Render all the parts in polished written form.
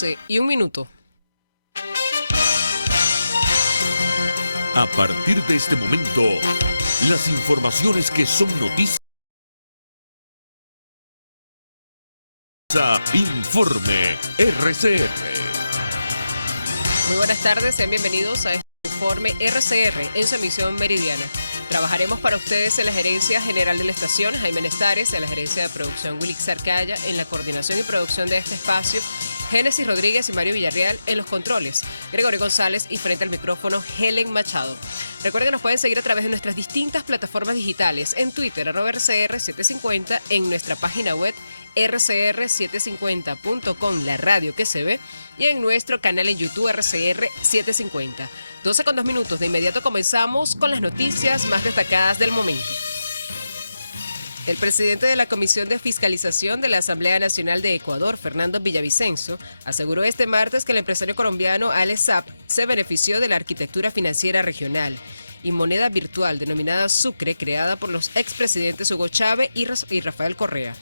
12:01. A partir de este momento, las informaciones que son noticias. Informe RCR. Muy buenas tardes, sean bienvenidos a este Informe RCR en su emisión meridiana. Trabajaremos para ustedes en la Gerencia General de la Estación, Jaime Nestares, en la Gerencia de Producción, Wilix Arcaya, en la coordinación y producción de este espacio, Génesis Rodríguez y Mario Villarreal en los controles, Gregorio González y frente al micrófono, Helen Machado. Recuerden que nos pueden seguir a través de nuestras distintas plataformas digitales, en Twitter, @RCR750, en nuestra página web, rcr750.com, la radio que se ve, y en nuestro canal en YouTube, RCR750. 12:02. De inmediato comenzamos con las noticias más destacadas del momento. El presidente de la Comisión de Fiscalización de la Asamblea Nacional de Ecuador, Fernando Villavicencio, aseguró este martes que el empresario colombiano Alex Saab se benefició de la arquitectura financiera regional y moneda virtual denominada Sucre, creada por los expresidentes Hugo Chávez y Rafael Correa.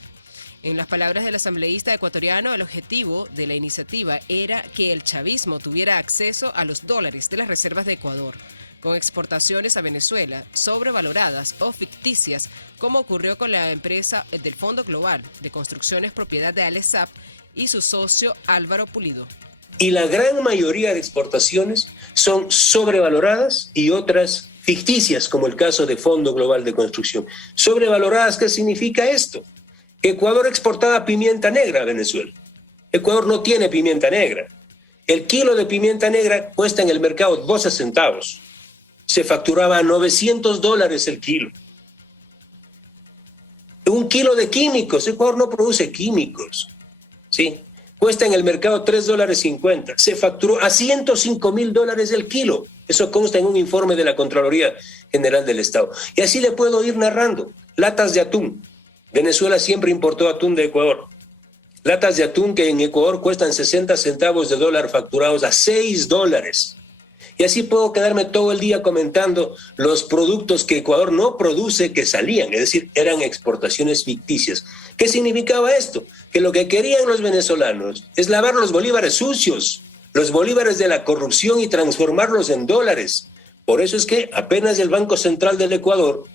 En las palabras del asambleísta ecuatoriano, el objetivo de la iniciativa era que el chavismo tuviera acceso a los dólares de las reservas de Ecuador, con exportaciones a Venezuela sobrevaloradas o ficticias, como ocurrió con la empresa del Fondo Global de Construcciones propiedad de Alex Saab y su socio Álvaro Pulido. Y la gran mayoría de exportaciones son sobrevaloradas y otras ficticias, como el caso de Fondo Global de Construcción. Sobrevaloradas, ¿qué significa esto? Ecuador exportaba pimienta negra a Venezuela. Ecuador no tiene pimienta negra. El kilo de pimienta negra cuesta en el mercado 12 centavos. Se facturaba a $900 el kilo. Un kilo de químicos, Ecuador no produce químicos, ¿sí? Cuesta en el mercado $3.50. Se facturó a $105.000 el kilo. Eso consta en un informe de la Contraloría General del Estado. Y así le puedo ir narrando. Latas de atún. Venezuela siempre importó atún de Ecuador. Latas de atún que en Ecuador cuestan 60 centavos de dólar facturados a $6. Y así puedo quedarme todo el día comentando los productos que Ecuador no produce que salían, es decir, eran exportaciones ficticias. ¿Qué significaba esto? Que lo que querían los venezolanos es lavar los bolívares sucios, los bolívares de la corrupción y transformarlos en dólares. Por eso es que apenas el Banco Central del Ecuador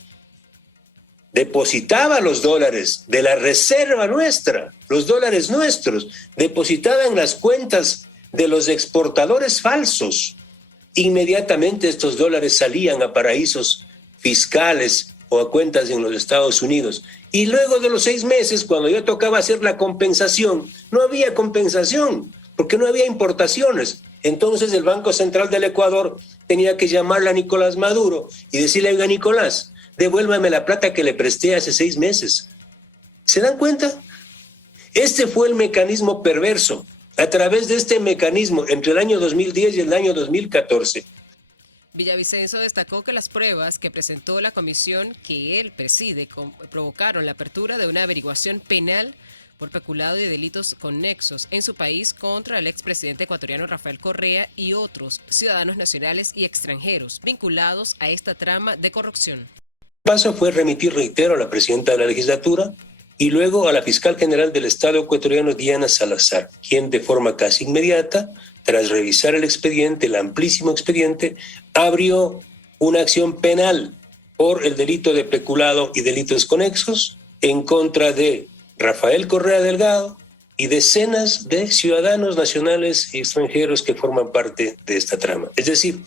depositaba los dólares de la reserva nuestra, los dólares nuestros, depositaba en las cuentas de los exportadores falsos. Inmediatamente estos dólares salían a paraísos fiscales o a cuentas en los Estados Unidos. Y luego de los 6 meses, cuando ya tocaba hacer la compensación, no había compensación, porque no había importaciones. Entonces el Banco Central del Ecuador tenía que llamarle a Nicolás Maduro y decirle: oiga, Nicolás, devuélvame la plata que le presté hace 6 meses. ¿Se dan cuenta? Este fue el mecanismo perverso. A través de este mecanismo, entre el año 2010 y el año 2014. Villavicencio destacó que las pruebas que presentó la comisión que él preside provocaron la apertura de una averiguación penal por peculado y delitos conexos en su país contra el expresidente ecuatoriano Rafael Correa y otros ciudadanos nacionales y extranjeros vinculados a esta trama de corrupción. El paso fue remitir, reitero, a la presidenta de la legislatura y luego a la fiscal general del Estado ecuatoriano, Diana Salazar, quien de forma casi inmediata, tras revisar el expediente, el amplísimo expediente, abrió una acción penal por el delito de peculado y delitos conexos en contra de Rafael Correa Delgado y decenas de ciudadanos nacionales y extranjeros que forman parte de esta trama. Es decir,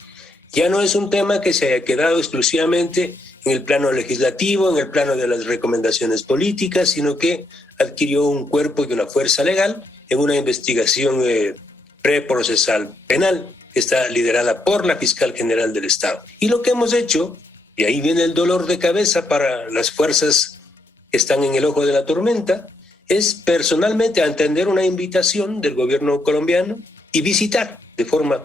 ya no es un tema que se haya quedado exclusivamente en el plano legislativo, en el plano de las recomendaciones políticas, sino que adquirió un cuerpo y una fuerza legal en una investigación preprocesal penal que está liderada por la fiscal general del Estado. Y lo que hemos hecho, y ahí viene el dolor de cabeza para las fuerzas que están en el ojo de la tormenta, es personalmente atender una invitación del gobierno colombiano y visitar de forma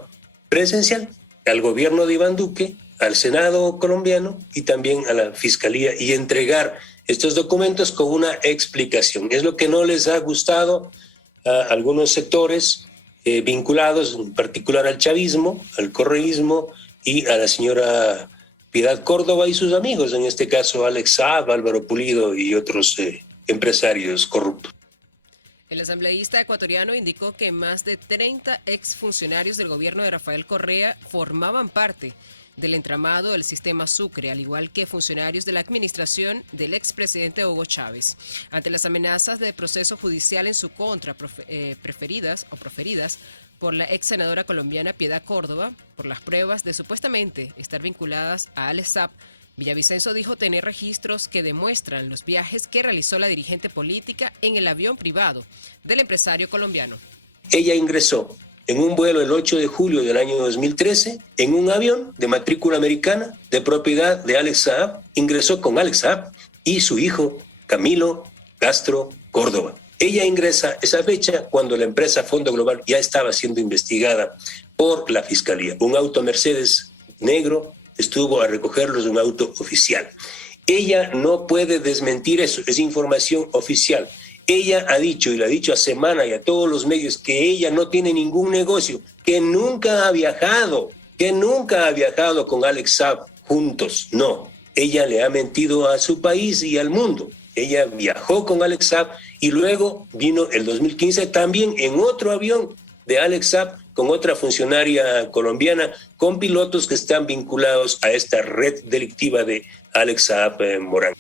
presencial al gobierno de Iván Duque, al Senado colombiano y también a la Fiscalía y entregar estos documentos con una explicación. Es lo que no les ha gustado a algunos sectores vinculados en particular al chavismo, al correísmo y a la señora Piedad Córdoba y sus amigos, en este caso Alex Saab, Álvaro Pulido y otros empresarios corruptos. El asambleísta ecuatoriano indicó que más de 30 exfuncionarios del gobierno de Rafael Correa formaban parte del entramado del sistema Sucre, al igual que funcionarios de la administración del expresidente Hugo Chávez. Ante las amenazas de proceso judicial en su contra proferidas por la ex senadora colombiana Piedad Córdoba, por las pruebas de supuestamente estar vinculadas a Alex Saab, Villavicencio dijo tener registros que demuestran los viajes que realizó la dirigente política en el avión privado del empresario colombiano. Ella ingresó en un vuelo el 8 de julio del año 2013 en un avión de matrícula americana de propiedad de Alex Saab. Ingresó con Alex Saab y su hijo Camilo Castro Córdoba. Ella ingresa esa fecha cuando la empresa Fondo Global ya estaba siendo investigada por la Fiscalía. Un auto Mercedes negro estuvo a recogerlos de un auto oficial. Ella no puede desmentir eso, es información oficial. Ella ha dicho, y lo ha dicho a Semana y a todos los medios, que ella no tiene ningún negocio, que nunca ha viajado con Alex Saab juntos. No, ella le ha mentido a su país y al mundo. Ella viajó con Alex Saab y luego vino el 2015 también en otro avión de Alex Saab con otra funcionaria colombiana, con pilotos que están vinculados a esta red delictiva de Alex Saab Morán.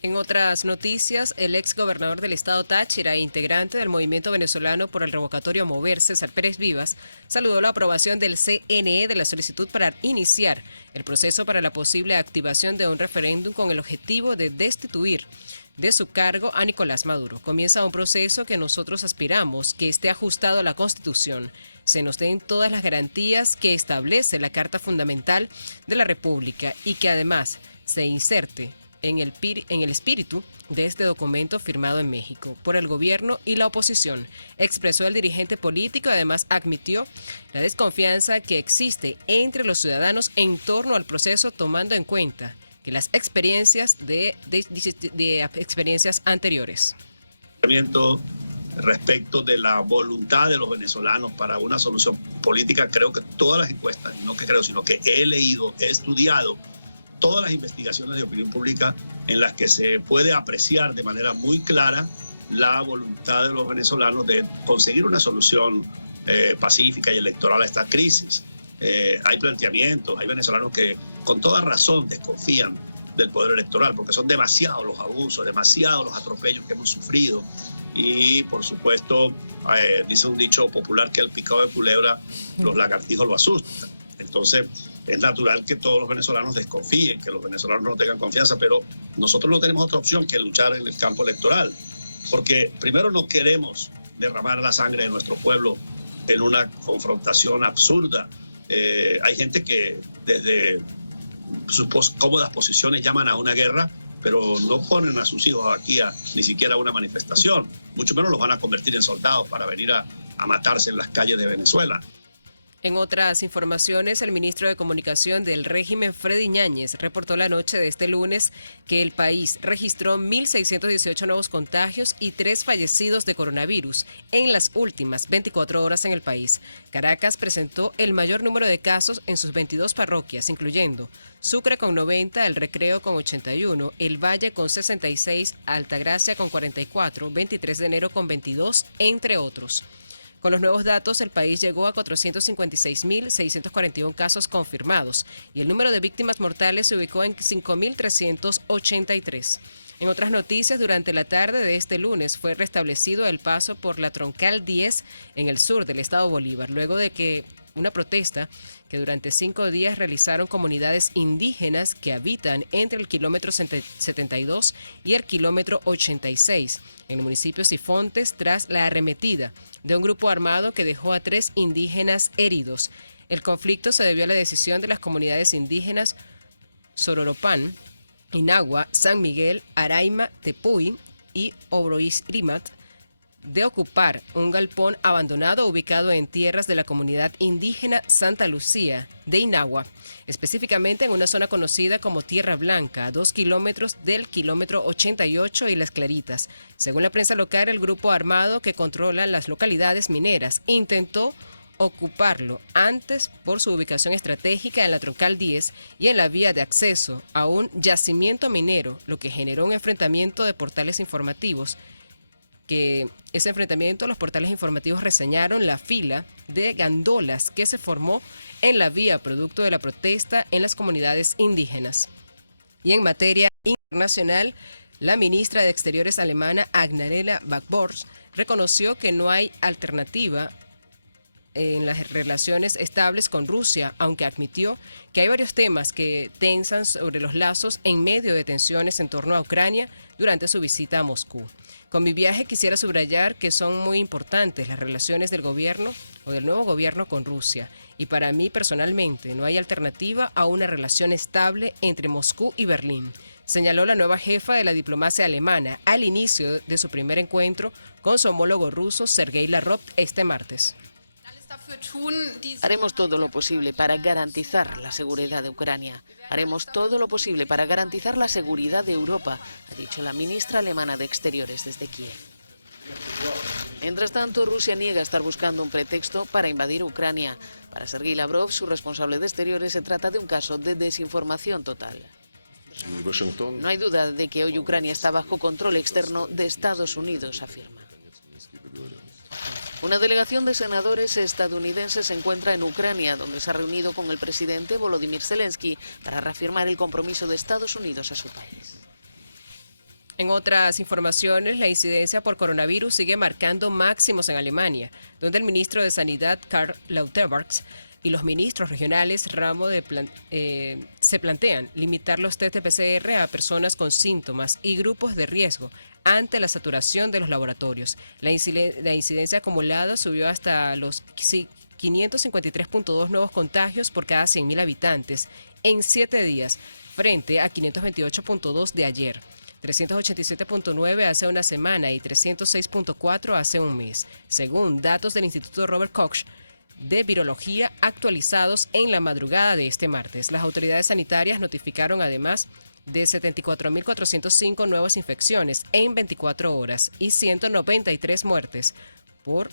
En otras noticias, el ex gobernador del estado Táchira e integrante del movimiento venezolano por el revocatorio Mover, César Pérez Vivas, saludó la aprobación del CNE de la solicitud para iniciar el proceso para la posible activación de un referéndum con el objetivo de destituir de su cargo a Nicolás Maduro. Comienza un proceso que nosotros aspiramos que esté ajustado a la Constitución, se nos den todas las garantías que establece la Carta Fundamental de la República y que además se inserte en el espíritu de este documento firmado en México por el gobierno y la oposición, expresó el dirigente político y además admitió la desconfianza que existe entre los ciudadanos en torno al proceso, tomando en cuenta que las experiencias de experiencias anteriores. Respecto de la voluntad de los venezolanos para una solución política, creo que todas las encuestas, y no que creo, sino que he leído, he estudiado todas las investigaciones de opinión pública en las que se puede apreciar de manera muy clara la voluntad de los venezolanos de conseguir una solución pacífica y electoral a esta crisis. Hay planteamientos, hay venezolanos que con toda razón desconfían del poder electoral porque son demasiados los abusos, demasiados los atropellos que hemos sufrido y por supuesto dice un dicho popular que el picado de culebra los lagartijos lo asustan. Entonces es natural que todos los venezolanos desconfíen, que los venezolanos no tengan confianza, pero nosotros no tenemos otra opción que luchar en el campo electoral, porque primero no queremos derramar la sangre de nuestro pueblo en una confrontación absurda. Hay gente que desde sus cómodas posiciones llaman a una guerra, pero no ponen a sus hijos aquí ni siquiera a una manifestación, mucho menos los van a convertir en soldados para venir a matarse en las calles de Venezuela. En otras informaciones, el ministro de Comunicación del régimen, Freddy Ñáñez, reportó la noche de este lunes que el país registró 1.618 nuevos contagios y 3 fallecidos de coronavirus en las últimas 24 horas en el país. Caracas presentó el mayor número de casos en sus 22 parroquias, incluyendo Sucre con 90, El Recreo con 81, El Valle con 66, Altagracia con 44, 23 de enero con 22, entre otros. Con los nuevos datos, el país llegó a 456.641 casos confirmados y el número de víctimas mortales se ubicó en 5.383. En otras noticias, durante la tarde de este lunes fue restablecido el paso por la Troncal 10 en el sur del estado Bolívar, luego de que una protesta que durante 5 días realizaron comunidades indígenas que habitan entre el kilómetro 72 y el kilómetro 86 en el municipio Sifontes tras la arremetida de un grupo armado que dejó a 3 indígenas heridos. El conflicto se debió a la decisión de las comunidades indígenas Sororopán, Inagua, San Miguel, Araima, Tepuy y Obroisrimat de ocupar un galpón abandonado ubicado en tierras de la comunidad indígena Santa Lucía de Inagua, específicamente en una zona conocida como Tierra Blanca, a 2 kilómetros del kilómetro 88 y Las Claritas. Según la prensa local, el grupo armado que controla las localidades mineras intentó ocuparlo antes por su ubicación estratégica en la Troncal 10 y en la vía de acceso a un yacimiento minero, lo que generó un enfrentamiento de portales informativos que ese enfrentamiento, los portales informativos reseñaron la fila de gandolas que se formó en la vía producto de la protesta en las comunidades indígenas. Y en materia internacional, la ministra de Exteriores alemana Annalena Baerbock reconoció que no hay alternativa en las relaciones estables con Rusia, aunque admitió que hay varios temas que tensan sobre los lazos en medio de tensiones en torno a Ucrania durante su visita a Moscú. Con mi viaje quisiera subrayar que son muy importantes las relaciones del gobierno o del nuevo gobierno con Rusia, y para mí personalmente no hay alternativa a una relación estable entre Moscú y Berlín, señaló la nueva jefa de la diplomacia alemana al inicio de su primer encuentro con su homólogo ruso Sergei Lavrov este martes. Haremos todo lo posible para garantizar la seguridad de Ucrania. Haremos todo lo posible para garantizar la seguridad de Europa, ha dicho la ministra alemana de Exteriores desde Kiev. Mientras tanto, Rusia niega estar buscando un pretexto para invadir Ucrania. Para Sergei Lavrov, su responsable de Exteriores, se trata de un caso de desinformación total. No hay duda de que hoy Ucrania está bajo control externo de Estados Unidos, afirma. Una delegación de senadores estadounidenses se encuentra en Ucrania, donde se ha reunido con el presidente Volodymyr Zelensky para reafirmar el compromiso de Estados Unidos a su país. En otras informaciones, la incidencia por coronavirus sigue marcando máximos en Alemania, donde el ministro de Sanidad, Karl Lauterbach, y los ministros regionales se plantean limitar los test de PCR a personas con síntomas y grupos de riesgo ante la saturación de los laboratorios. La incidencia acumulada subió hasta los 553.2 nuevos contagios por cada 100.000 habitantes en 7 días, frente a 528.2 de ayer. 387.9 hace una semana y 306.4 hace un mes, según datos del Instituto Robert Koch de Virología actualizados en la madrugada de este martes. Las autoridades sanitarias notificaron además de 74.405 nuevas infecciones en 24 horas y 193 muertes por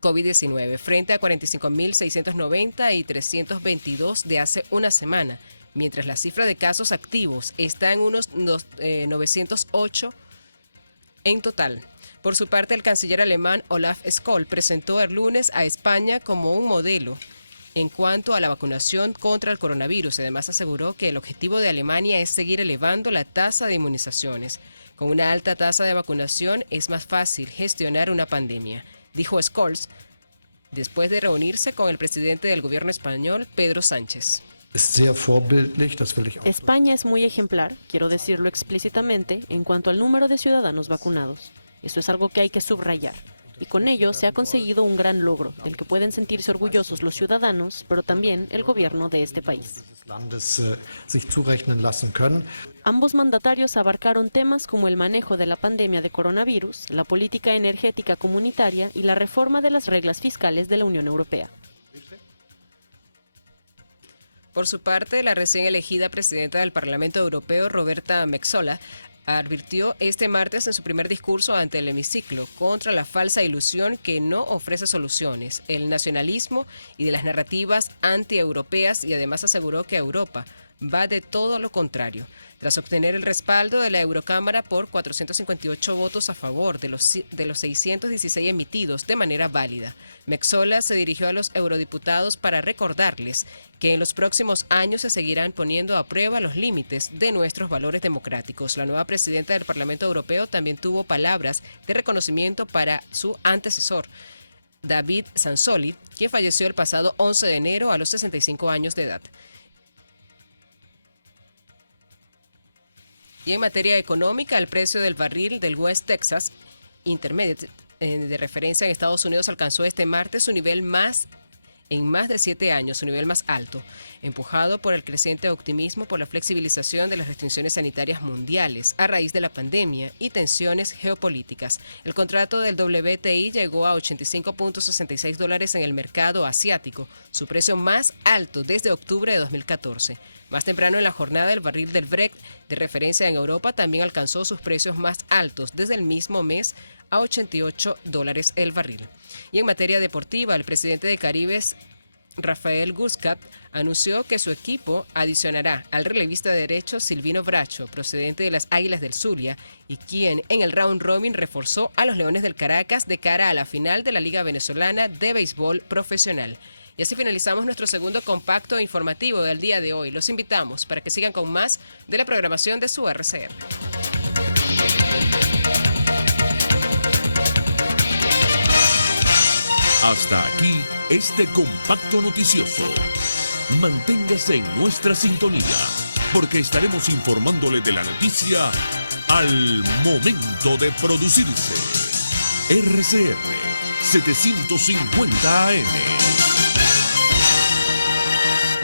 COVID-19, frente a 45.690 y 322 de hace una semana, mientras la cifra de casos activos está en unos 908 en total. Por su parte, el canciller alemán Olaf Scholz presentó el lunes a España como un modelo en cuanto a la vacunación contra el coronavirus. Además, aseguró que el objetivo de Alemania es seguir elevando la tasa de inmunizaciones. Con una alta tasa de vacunación es más fácil gestionar una pandemia, dijo Scholz, después de reunirse con el presidente del gobierno español, Pedro Sánchez. España es muy ejemplar, quiero decirlo explícitamente, en cuanto al número de ciudadanos vacunados. Eso es algo que hay que subrayar. Y con ello se ha conseguido un gran logro, del que pueden sentirse orgullosos los ciudadanos, pero también el gobierno de este país. Ambos mandatarios abarcaron temas como el manejo de la pandemia de coronavirus, la política energética comunitaria y la reforma de las reglas fiscales de la Unión Europea. Por su parte, la recién elegida presidenta del Parlamento Europeo, Roberta Metsola, advirtió este martes en su primer discurso ante el hemiciclo contra la falsa ilusión que no ofrece soluciones, el nacionalismo y de las narrativas antieuropeas, y además aseguró que Europa va de todo lo contrario. Tras obtener el respaldo de la Eurocámara por 458 votos a favor de los 616 emitidos de manera válida, Metsola se dirigió a los eurodiputados para recordarles que en los próximos años se seguirán poniendo a prueba los límites de nuestros valores democráticos. La nueva presidenta del Parlamento Europeo también tuvo palabras de reconocimiento para su antecesor, David Sassoli, quien falleció el pasado 11 de enero a los 65 años de edad. Y en materia económica, el precio del barril del West Texas Intermediate de referencia en Estados Unidos alcanzó este martes su nivel en más de 7 años, su nivel más alto, empujado por el creciente optimismo por la flexibilización de las restricciones sanitarias mundiales a raíz de la pandemia y tensiones geopolíticas. El contrato del WTI llegó a $85.66 en el mercado asiático, su precio más alto desde octubre de 2014. Más temprano en la jornada, el barril del Brent de referencia en Europa también alcanzó sus precios más altos desde el mismo mes a $88 el barril. Y en materia deportiva, el presidente de Caribes Rafael Guscat, anunció que su equipo adicionará al relevista de derecho Silvino Bracho, procedente de las Águilas del Zulia, y quien en el round robin reforzó a los Leones del Caracas de cara a la final de la Liga Venezolana de Béisbol Profesional. Y así finalizamos nuestro segundo compacto informativo del día de hoy. Los invitamos para que sigan con más de la programación de su RCR. Hasta aquí este compacto noticioso. Manténgase en nuestra sintonía, porque estaremos informándole de la noticia al momento de producirse. RCR 750 AM.